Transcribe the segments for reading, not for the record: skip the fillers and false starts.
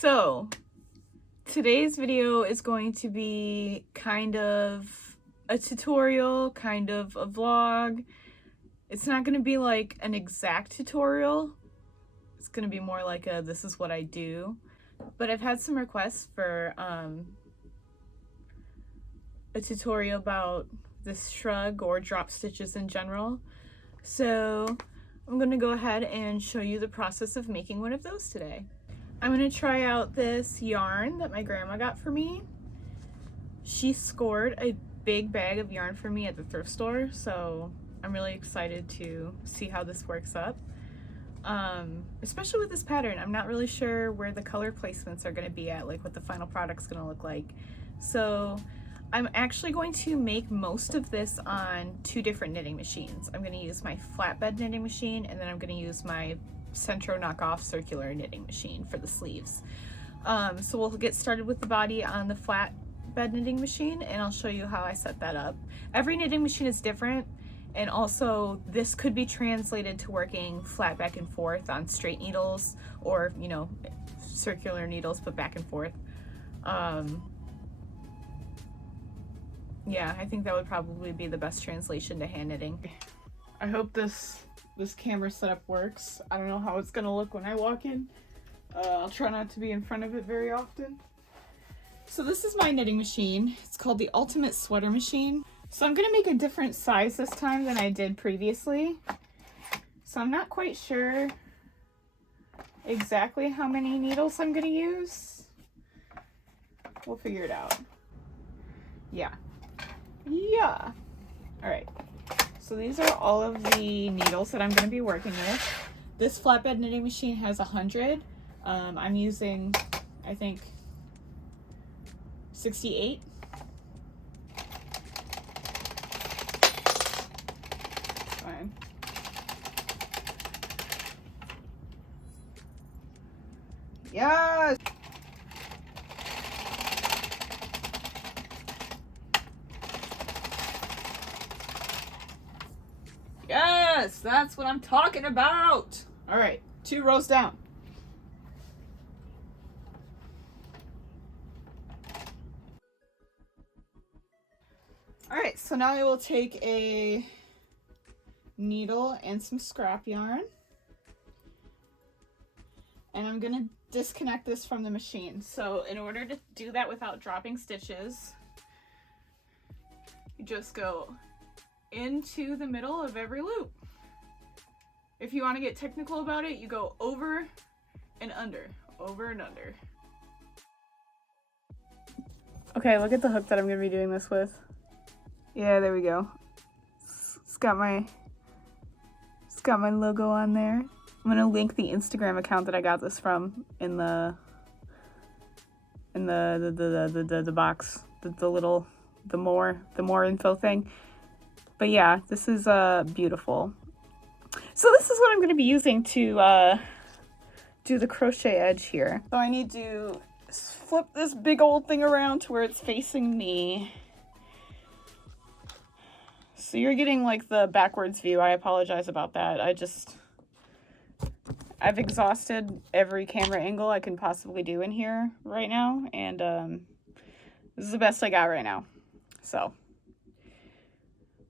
So today's video is going to be kind of a tutorial, kind of a vlog. It's not going to be like an exact tutorial. It's going to be more like a this is what I do. But I've had some requests for a tutorial about this shrug or drop stitches in general. So I'm going to go ahead and show you the process of making one of those today. I'm going to try out this yarn that my grandma got for me. She scored a big bag of yarn for me at the thrift store, so I'm really excited to see how this works up. Especially with this pattern, I'm not really sure where the color placements are going to be at, like what the final product's going to look like. So I'm actually going to make most of this on two different knitting machines. I'm going to use my flatbed knitting machine, and then I'm going to use my Centro knockoff circular knitting machine for the sleeves. So we'll get started with the body on the flatbed knitting machine, and I'll show you how I set that up. Every knitting machine is different, and also this could be translated to working flat back and forth on straight needles, or you know, circular needles but back and forth. Yeah, I think that would probably be the best translation to hand knitting. I hope this camera setup works. I don't know how it's gonna look when I walk in. I'll try not to be in front of it very often. So this is my knitting machine. It's called the Ultimate Sweater Machine. So I'm gonna make a different size this time than I did previously. So I'm not quite sure exactly how many needles I'm gonna use. We'll figure it out. Yeah. All right. So these are all of the needles that I'm going to be working with. This flatbed knitting machine has 100. I'm using, I think, 68. Fine. Yes! Yes, that's what I'm talking about. All right, 2 rows down. All right, so now I will take a needle and some scrap yarn, and I'm gonna disconnect this from the machine. So in order to do that without dropping stitches, you just go into the middle of every loop. If you want to get technical about it, you go over and under, over and under. Okay, look at the hook that I'm going to be doing this with. Yeah, there we go. It's got my logo on there. I'm going to link the Instagram account that I got this from in the box, the more info thing. But yeah, this is beautiful. So this is what I'm going to be using to do the crochet edge here. So I need to flip this big old thing around to where it's facing me. So you're getting like the backwards view. I apologize about that. I've exhausted every camera angle I can possibly do in here right now, and this is the best I got right now. So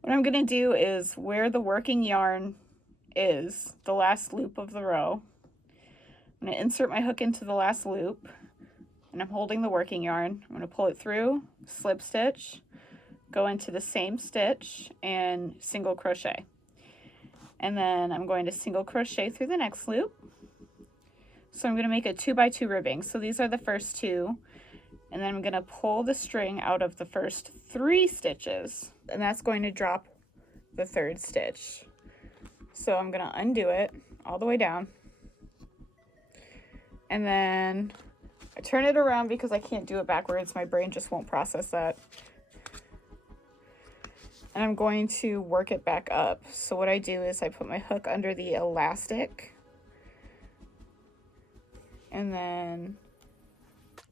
what I'm gonna do is where the working yarn is, the last loop of the row, I'm gonna insert my hook into the last loop, and I'm holding the working yarn. I'm gonna pull it through, slip stitch, go into the same stitch, and single crochet. And then I'm going to single crochet through the next loop. So I'm gonna make a 2x2 ribbing. So these are the first 2. And then I'm going to pull the string out of the first 3 stitches, and that's going to drop the 3rd stitch. So I'm going to undo it all the way down, and then I turn it around because I can't do it backwards. My brain just won't process that. And I'm going to work it back up. So what I do is I put my hook under the elastic, and then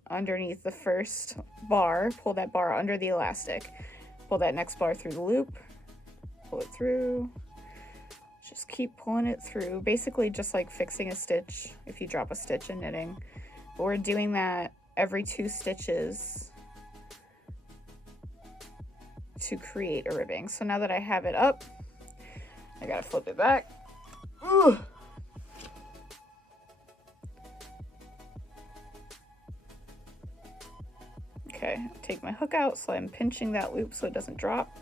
underneath the first bar, pull that bar under the elastic, pull that next bar through the loop, pull it through, just keep pulling it through, basically just like fixing a stitch if you drop a stitch in knitting. but we're doing that every 2 stitches to create a ribbing. So now that I have it up, I gotta flip it back. Ooh. Okay, take my hook out so I'm pinching that loop so it doesn't drop.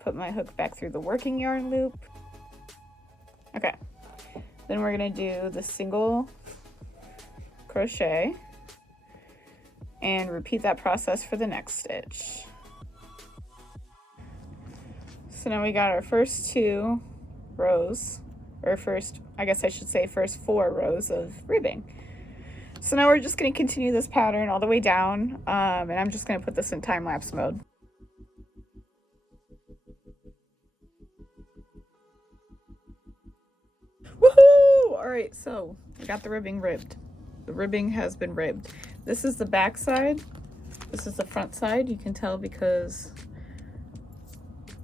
Put my hook back through the working yarn loop. Okay, then we're gonna do the single crochet and repeat that process for the next stitch. So now we got our first 2 rows, or first, I guess I should say first 4 rows of ribbing. So now we're just going to continue this pattern all the way down, and I'm just going to put this in time-lapse mode. Woohoo! Alright, so I got the ribbing ribbed. The ribbing has been ribbed. This is the back side. This is the front side. You can tell because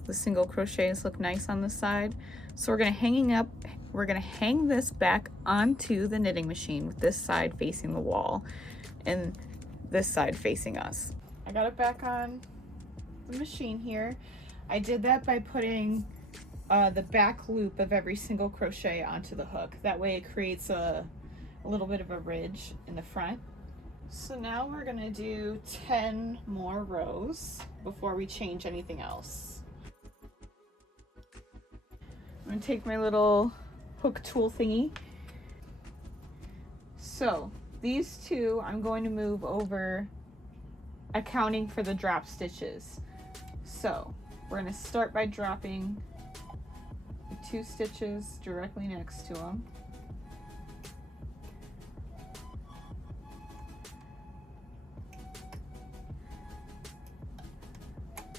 the single crochets look nice on this side. So we're going to hang this back onto the knitting machine with this side facing the wall and this side facing us. I got it back on the machine here. I did that by putting the back loop of every single crochet onto the hook. That way it creates a little bit of a ridge in the front. So now we're going to do 10 more rows before we change anything else. I'm going to take my little hook tool thingy. So these 2 I'm going to move over, accounting for the drop stitches. So we're going to start by dropping the 2 stitches directly next to them.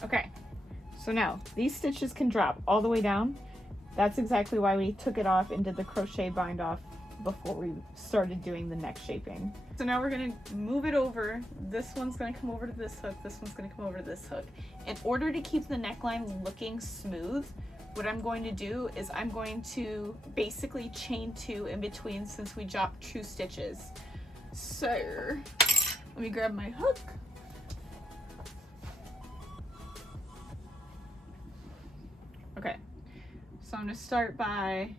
Okay, so now these stitches can drop all the way down. That's exactly why we took it off and did the crochet bind off before we started doing the neck shaping. So now we're going to move it over. This one's going to come over to this hook. This one's going to come over to this hook. In order to keep the neckline looking smooth, what I'm going to do is I'm going to basically chain 2 in between since we dropped 2 stitches. So let me grab my hook. Okay. So I'm going to start by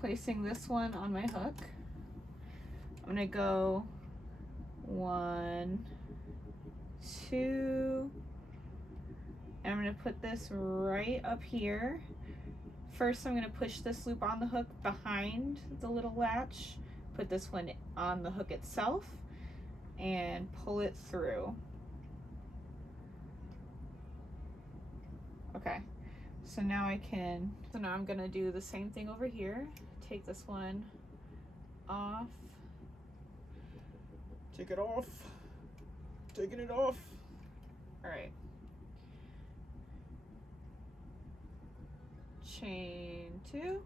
placing this one on my hook. I'm going to go 1, 2, and I'm going to put this right up here. First, I'm going to push this loop on the hook behind the little latch, put this one on the hook itself, and pull it through. Okay. So now I'm gonna do the same thing over here. Take this one off. Take it off. Taking it off. All right. Chain 2.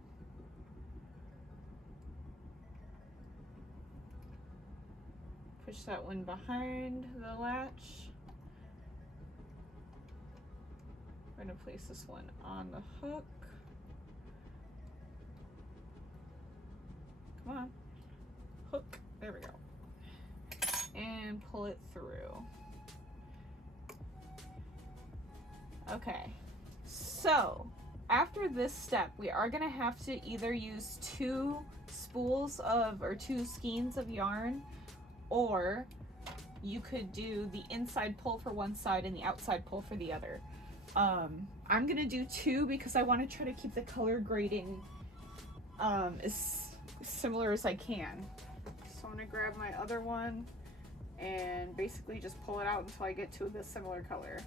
Push that one behind the latch. We're going to place this one on the hook. Come on. Hook. There we go. And pull it through. Okay. So, after this step, we are going to have to either use 2 spools of, or 2 skeins of yarn, or you could do the inside pull for one side and the outside pull for the other. I'm gonna do 2 because I want to try to keep the color grading as similar as I can. So I'm gonna grab my other one and basically just pull it out until I get to the similar color.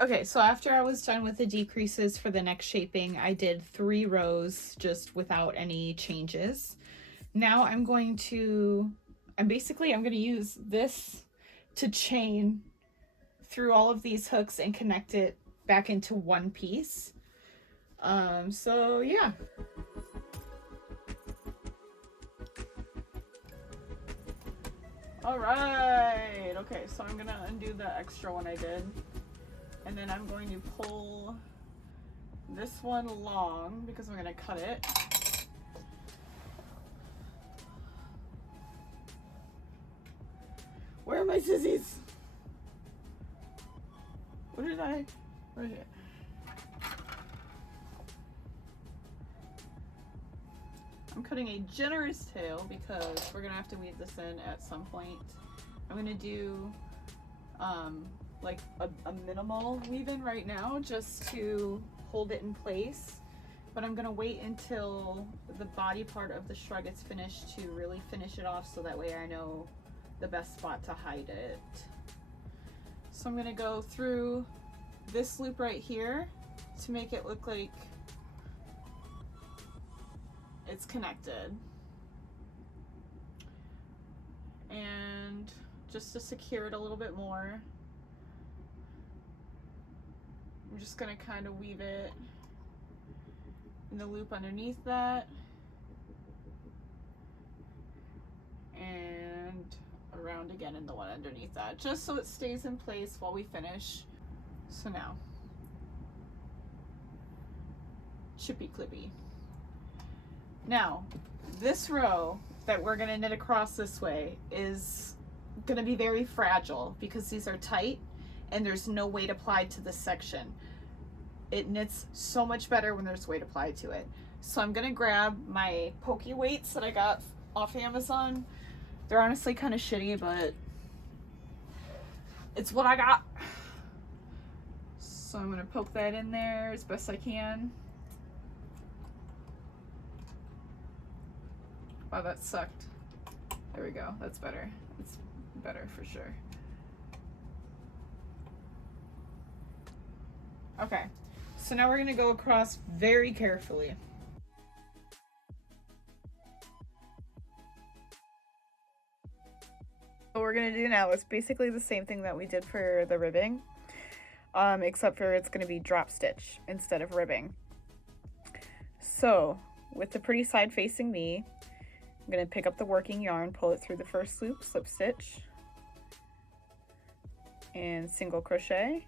Okay, so after I was done with the decreases for the neck shaping, I did 3 rows just without any changes. Now I'm going to use this to chain through all of these hooks and connect it back into one piece. So yeah. All right, okay, so I'm gonna undo the extra one I did, and then I'm going to pull this one long because I'm gonna cut it. Where are my scissors? What did I? Right here. I'm cutting a generous tail because we're gonna have to weave this in at some point. I'm gonna do like a minimal weave in right now just to hold it in place, but I'm gonna wait until the body part of the shrug is finished to really finish it off, so that way I know the best spot to hide it. So I'm gonna go through this loop right here to make it look like it's connected, and just to secure it a little bit more, I'm just gonna kind of weave it in the loop underneath that and around again in the one underneath that, just so it stays in place while we finish. So now, chippy clippy. Now, this row that we're gonna knit across this way is gonna be very fragile because these are tight and there's no weight applied to this section. It knits so much better when there's weight applied to it. So I'm gonna grab my pokey weights that I got off Amazon. They're honestly kind of shitty, but it's what I got. So I'm gonna poke that in there as best I can. Wow, that sucked. There we go, that's better. It's better for sure. Okay, so now we're gonna go across very carefully. What we're gonna do now is basically the same thing that we did for the ribbing, except for it's gonna be drop stitch instead of ribbing. So with the pretty side facing me, I'm gonna pick up the working yarn, pull it through the first loop, slip stitch, and single crochet,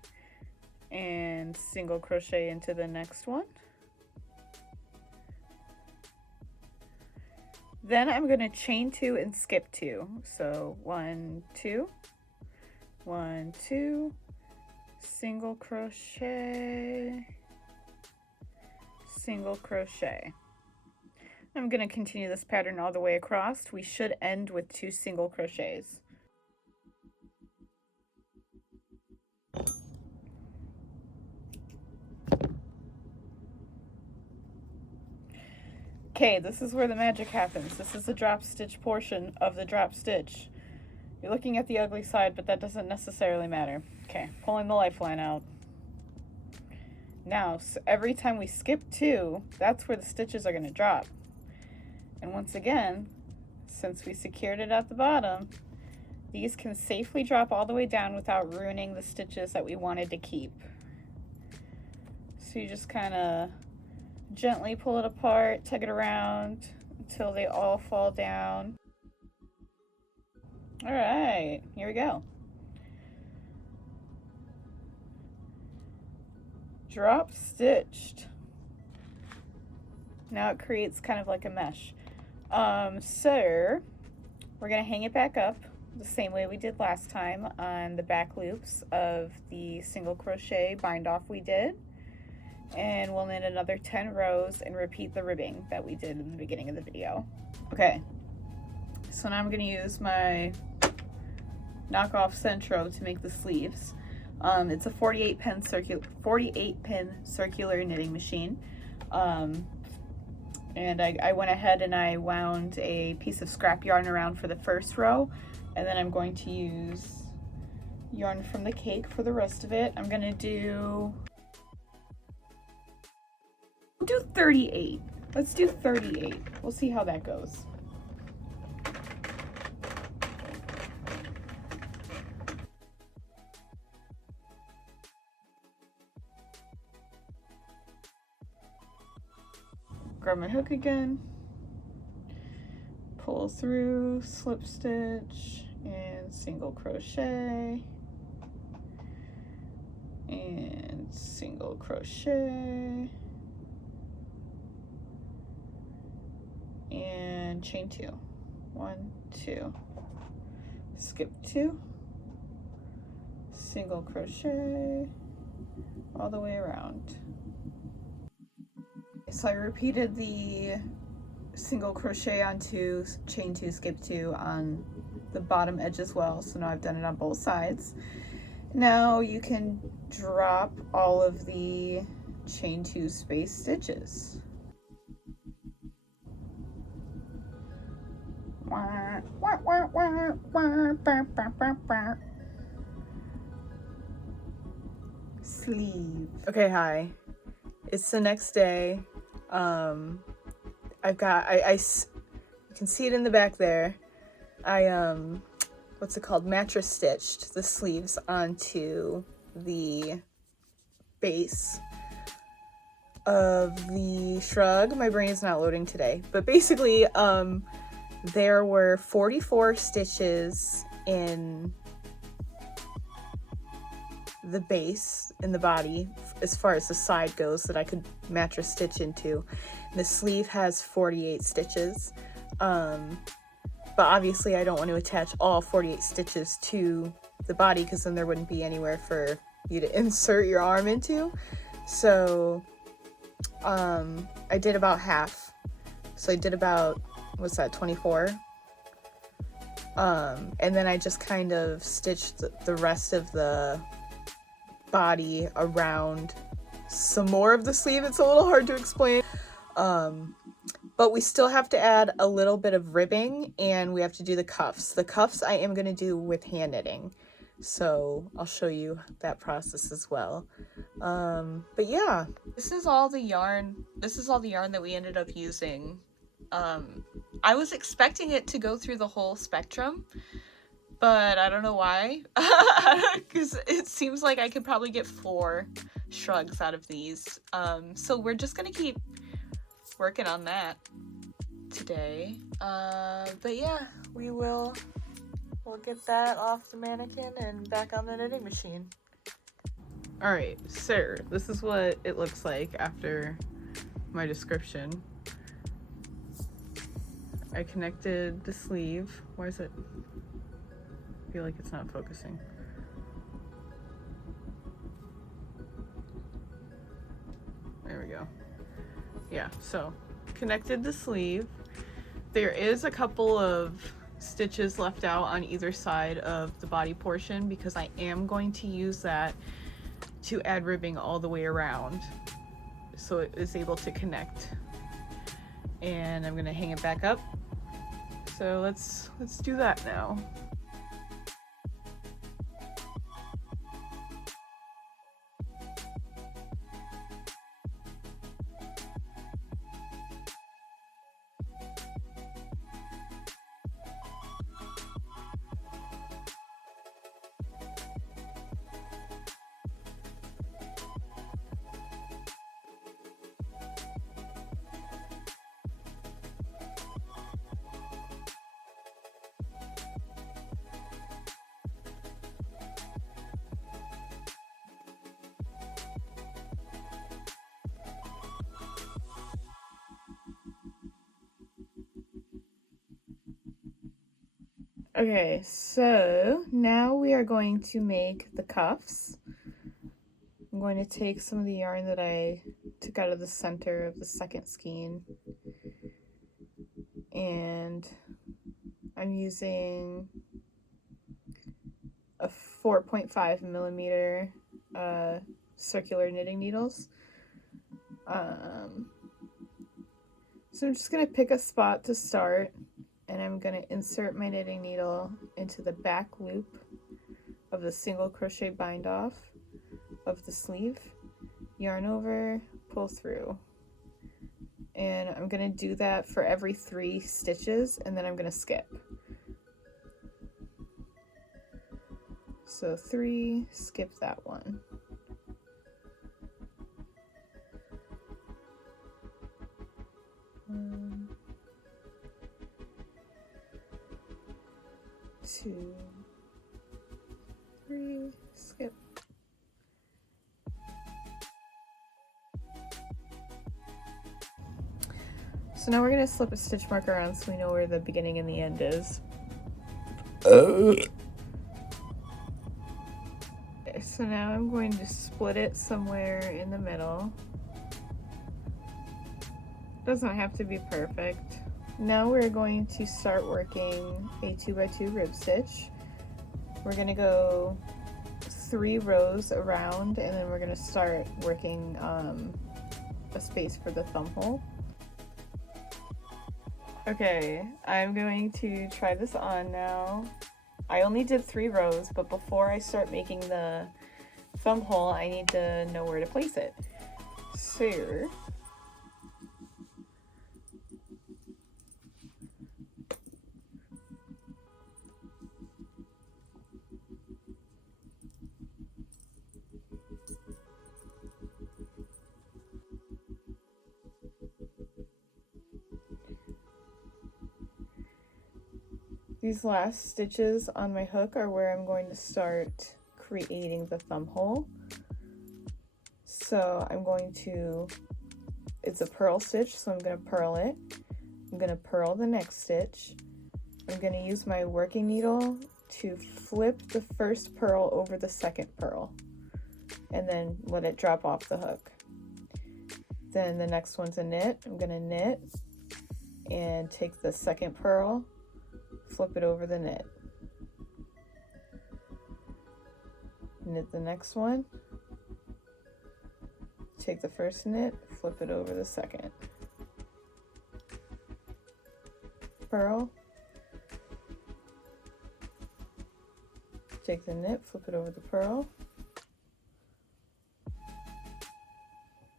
and single crochet into the next one. Then I'm gonna chain 2 and skip 2. So 1, 2, 1, 2, single crochet, single crochet. I'm going to continue this pattern all the way across. We should end with 2 single crochets. Okay, this is where the magic happens. This is the drop stitch portion of the drop stitch. You're looking at the ugly side, but that doesn't necessarily matter. Okay, pulling the lifeline out. Now, so every time we skip 2, that's where the stitches are going to drop. And once again, since we secured it at the bottom, these can safely drop all the way down without ruining the stitches that we wanted to keep. So you just kind of gently pull it apart, tug it around until they all fall down. All right, here we go. Drop stitched. Now it creates kind of like a mesh. So we're gonna hang it back up the same way we did last time on the back loops of the single crochet bind off we did, and we'll knit another 10 rows and repeat the ribbing that we did in the beginning of the video. Okay, so now I'm gonna use my knockoff Centro to make the sleeves. It's a 48 pin circular knitting machine. And I went ahead and I wound a piece of scrap yarn around for the first row, and then I'm going to use yarn from the cake for the rest of it. I'm gonna do 38. Let's do 38. We'll see how that goes. Grab my hook again, pull through, slip stitch, and single crochet, and single crochet, and chain 2. 1, 2, skip 2, single crochet, all the way around. So I repeated the single crochet onto chain 2, skip 2 on the bottom edge as well. So now I've done it on both sides. Now you can drop all of the chain 2 space stitches. Sleeve. Okay, hi. It's the next day. I've got, you can see it in the back there. I, what's it called? Mattress stitched the sleeves onto the base of the shrug. My brain is not loading today, but basically, there were 44 stitches in the base, in the body, as far as the side goes, that I could mattress stitch into. The sleeve has 48 stitches, but obviously I don't want to attach all 48 stitches to the body because then there wouldn't be anywhere for you to insert your arm into. So I did about half. So I did about, what's that, 24? And then I just kind of stitched the rest of the body around some more of the sleeve. It's a little hard to explain, but we still have to add a little bit of ribbing, and we have to do the cuffs. The cuffs I am going to do with hand knitting, so I'll show you that process as well. But yeah, this is all the yarn that we ended up using. I was expecting it to go through the whole spectrum, but I don't know why, because it seems like I could probably get 4 shrugs out of these. So we're just gonna keep working on that today. But yeah, we'll get that off the mannequin and back on the knitting machine. All right, so this is what it looks like after my description. I connected the sleeve. Why is it? I feel like it's not focusing. There we go. Yeah, so connected the sleeve. There is a couple of stitches left out on either side of the body portion because I am going to use that to add ribbing all the way around so it is able to connect. And I'm gonna hang it back up. So let's do that now. Okay, so now we are going to make the cuffs. I'm going to take some of the yarn that I took out of the center of the second skein, and I'm using a 4.5 millimeter circular knitting needles. So I'm just going to pick a spot to start, and I'm going to insert my knitting needle into the back loop of the single crochet bind off of the sleeve, yarn over, pull through. And I'm going to do that for every 3 stitches, and then I'm going to skip. So 3, skip that one. One, 2, 3, skip. So now we're going to slip a stitch mark around so we know where the beginning and the end is. So now I'm going to split it somewhere in the middle. Doesn't have to be perfect. Now we're going to start working a 2x2 rib stitch. We're going to go 3 rows around, and then we're going to start working a space for the thumb hole. Okay, I'm going to try this on now. I only did 3 rows, but before I start making the thumb hole, I need to know where to place it. So these last stitches on my hook are where I'm going to start creating the thumb hole. So I'm going to, it's a purl stitch, so I'm going to purl it. I'm going to purl the next stitch. I'm going to use my working needle to flip the first purl over the second purl and then let it drop off the hook. Then the next one's a knit. I'm going to knit and take the second purl, flip it over the knit. Knit the next one, take the first knit, flip it over the second. Purl, take the knit, flip it over the purl,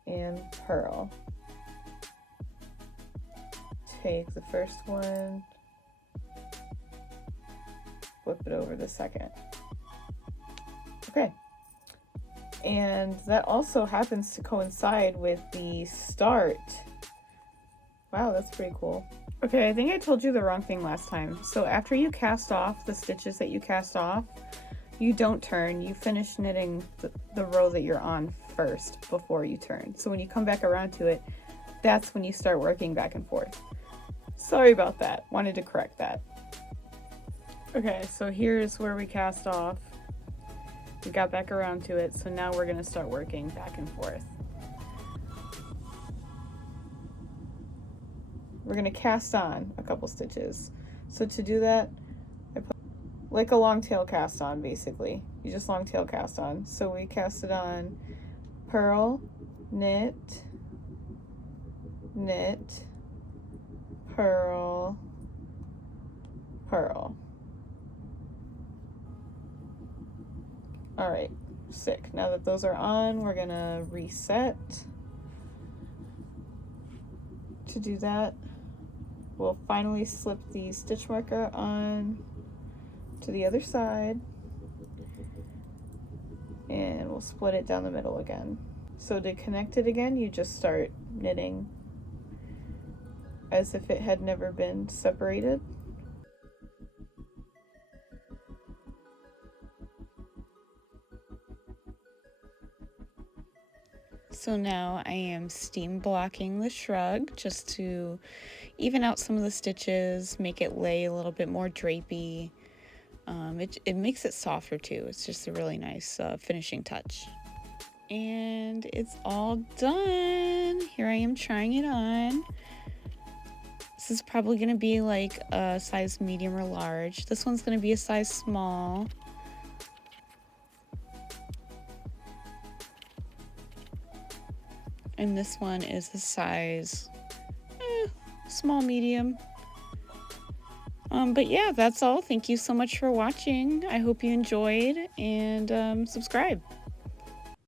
and purl. Take the first one, flip it over the second. Okay, and that also happens to coincide with the start. Wow, that's pretty cool. Okay, I think I told you the wrong thing last time. So after you cast off the stitches that you cast off, you don't turn. You finish knitting the row that you're on first before you turn. So when you come back around to it, that's when you start working back and forth. Sorry about that. Wanted to correct that. Okay, so here's where we cast off. We got back around to it, so now we're going to start working back and forth. We're going to cast on a couple stitches. So to do that, I put like a long tail cast on, basically. You just long tail cast on. So we cast it on, purl, knit, knit, purl, purl. All right, sick. Now that those are on, we're gonna reset. To do that, we'll finally slip the stitch marker on to the other side, and we'll split it down the middle again. So to connect it again, you just start knitting as if it had never been separated. So now I am steam blocking the shrug just to even out some of the stitches, make it lay a little bit more drapey. It makes it softer too. It's just a really nice finishing touch. And it's all done. Here I am trying it on. This is probably going to be like a size medium or large. This one's going to be a size small. And this one is a size small medium. But yeah, that's all. Thank you so much for watching. I hope you enjoyed, and subscribe.